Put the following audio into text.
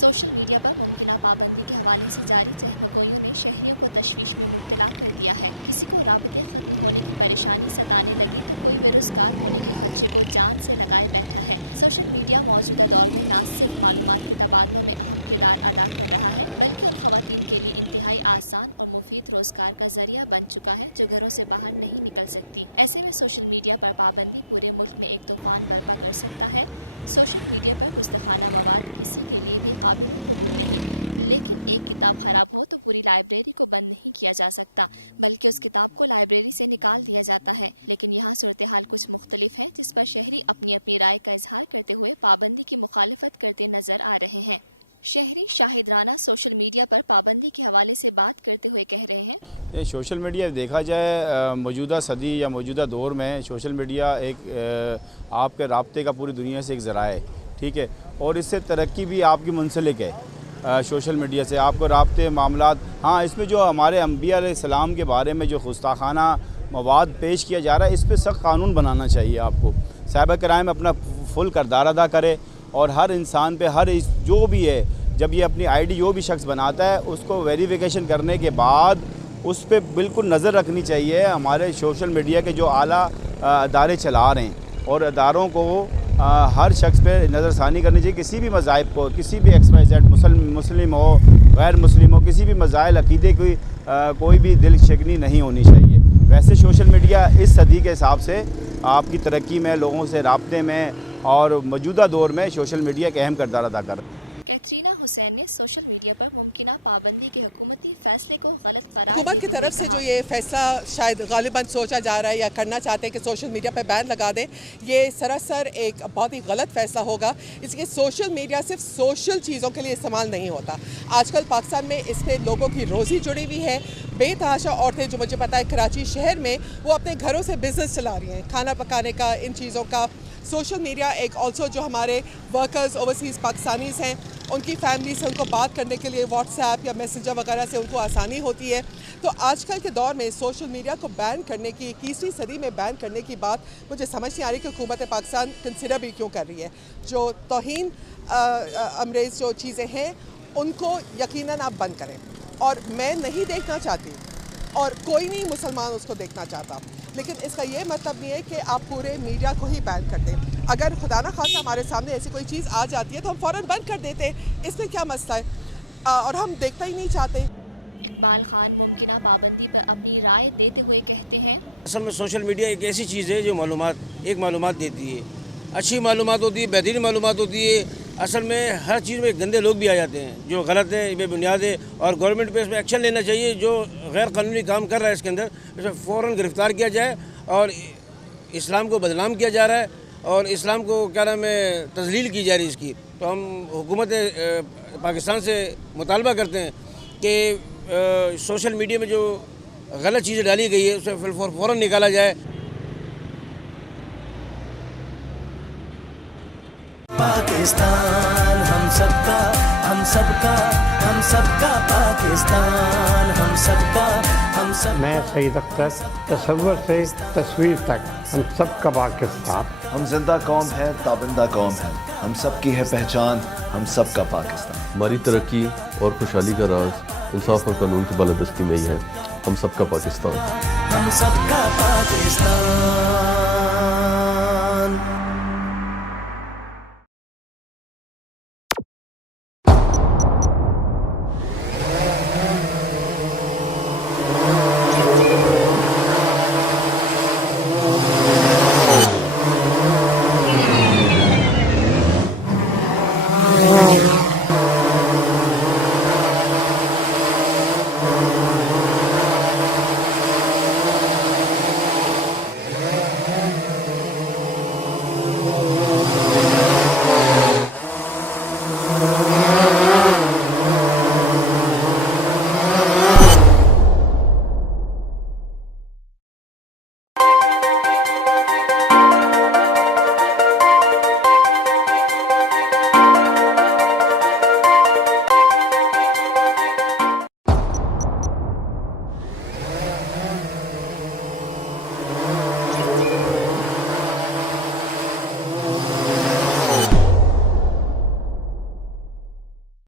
Social media पर मुमकिना पाबंदी के हवाले से जारी चहमगोइयों ने शहरियों को तशवीश में मुब्तला कर दिया है। किसी को राबते ख़त्म होने की परेशानी सताने लगी तो कोई बेरोजगार होने के खदशे को जान से लगाए बैठा है। सोशल मीडिया मौजूदा दौर में न सिर्फ मालूमात के तबादलों में अहम किरदार अदा कर रहा है, बल्कि उन ख़वातीन के लिए इंतहाई आसान और मुफीद रोजगार का जरिया बन चुका है जो घरों से बाहर नहीं निकल सकती। ऐसे में सोशल मीडिया पर पाबंदी पूरे मुल्क में एक तूफान बर्पा कर सकता है। सोशल मीडिया पर गुस्तखाना मवाद किसी के लिए भी काबिल कबूल नहीं, लेकिन एक किताब ख़राब हो तो पूरी लाइब्रेरी को बंद नहीं किया जा सकता, बल्कि उस किताब को लाइब्रेरी से निकाल दिया जाता है। लेकिन यहाँ सूरत हाल कुछ मुख्तलिफ है, जिस पर शहरी अपनी अपनी राय का इजहार करते हुए पाबंदी की मुखालफत करते नजर आ रहे हैं। शहरी शाहिद राना सोशल मीडिया पर पाबंदी के हवाले से बात करते हुए कह रहे हैं, ये सोशल मीडिया देखा जाए मौजूदा सदी या मौजूदा दौर में सोशल मीडिया एक आपके राब्ते का पूरी दुनिया से एक ज़रा है, ठीक है, और इससे तरक्की भी आपकी मुंसलिक है। सोशल मीडिया से आपको राब्ते मामलात, हाँ, इसमें जो हमारे अंबिया अलैहिस्सलाम के बारे में जो गुस्ताखाना मवाद पेश किया जा रहा है, इस पर सख्त कानून बनाना चाहिए। आपको साइबर क्राइम अपना फुल किरदार अदा करे और हर इंसान पे जो भी है, जब ये अपनी आईडी जो भी शख्स बनाता है उसको वेरिफिकेशन करने के बाद उस पर बिल्कुल नज़र रखनी चाहिए। हमारे सोशल मीडिया के जो आला अदारे चला रहे हैं और अदारों को हर शख्स पे नज़रसानी करनी चाहिए। किसी भी मज़ाहिब को, किसी भी XYZ मुस्लिम हो, गैर मुस्लिम हो, किसी भी मज़ाहिल अक़ीदे की कोई भी दिल शिकनी नहीं होनी चाहिए। वैसे सोशल मीडिया इस सदी के हिसाब से आपकी तरक्की में, लोगों से राब्ते में और मौजूदा दौर में सोशल मीडिया एक अहम किरदार अदा कर रहा है। कैथरीना हुसैन ने सोशल मीडिया पर मुमकिना पाबंदी के हुकूमती फैसले को गलत करार देते हुए कहा, जो ये फैसला शायद गालिबन सोचा जा रहा है या करना चाहते हैं कि सोशल मीडिया पर बैन लगा दें, ये सरासर एक बहुत ही गलत फैसला होगा। इसलिए सोशल मीडिया सिर्फ सोशल चीज़ों के लिए इस्तेमाल नहीं होता। आजकल पाकिस्तान में इससे लोगों की रोज़ी जुड़ी हुई है। बेतहाशा औरतें जो मुझे पता है कराची शहर में वो अपने घरों से बिजनेस चला रही हैं, खाना पकाने का, इन चीज़ों का। सोशल मीडिया एक ऑल्सो जो हमारे वर्कर्स ओवरसीज़ पाकिस्तानीज़ हैं, उनकी फैमिली से उनको बात करने के लिए व्हाट्सएप या मैसेंजर वगैरह से उनको आसानी होती है। तो आजकल के दौर में सोशल मीडिया को बैन करने की, 21वीं सदी में बैन करने की बात मुझे समझ नहीं आ रही कि हुकूमत पाकिस्तान कंसिडर भी क्यों कर रही है। जो तौहीन अमरेज़ जो चीज़ें हैं उनको यकीनन आप बंद करें, और मैं नहीं देखना चाहती और कोई नहीं मुसलमान उसको देखना चाहता, लेकिन इसका ये मतलब नहीं है कि आप पूरे मीडिया को ही बैन कर दें। अगर खुदा न खास्ता हमारे सामने ऐसी कोई चीज़ आ जाती है तो हम फ़ौरन बंद कर देते हैं, इसमें क्या मसला है, और हम देखना ही नहीं चाहते। इकबाल खान मुमकिना पाबंदी पर अपनी राय देते हुए कहते हैं, असल में सोशल मीडिया एक ऐसी चीज़ है जो मालूमात देती है, अच्छी मालूमात होती है, बेहतरीन मालूमात होती है। असल में हर चीज़ में गंदे लोग भी आ जाते हैं जो गलत है, बेबुनियाद है, और गवर्नमेंट पे इसमें एक्शन लेना चाहिए। जो गैर कानूनी काम कर रहा है इसके अंदर इसे फ़ौरन गिरफ़्तार किया जाए। और इस्लाम को बदनाम किया जा रहा है और इस्लाम को क्या नाम है तज़लील की जा रही है इसकी। तो हम हुकूमत पाकिस्तान से मुतालबा करते हैं कि सोशल मीडिया में जो गलत चीज़ें डाली गई है उसे फ़ौरन निकाला जाए। पाकिस्तान हम सबका पाकिस्तान हम सबका मैं सईद अख्तर, तसव्वुर से तस्वीर तक हम सबका पाकिस्तान। हम जिंदा कौम है, ताबिंदा कौम है, हम सबकी है पहचान, हम सबका पाकिस्तान। हमारी तरक्की और खुशहाली का राज इंसाफ और कानून की बालादस्ती में ही है। हम सबका पाकिस्तान। हम सबका पाकिस्तान।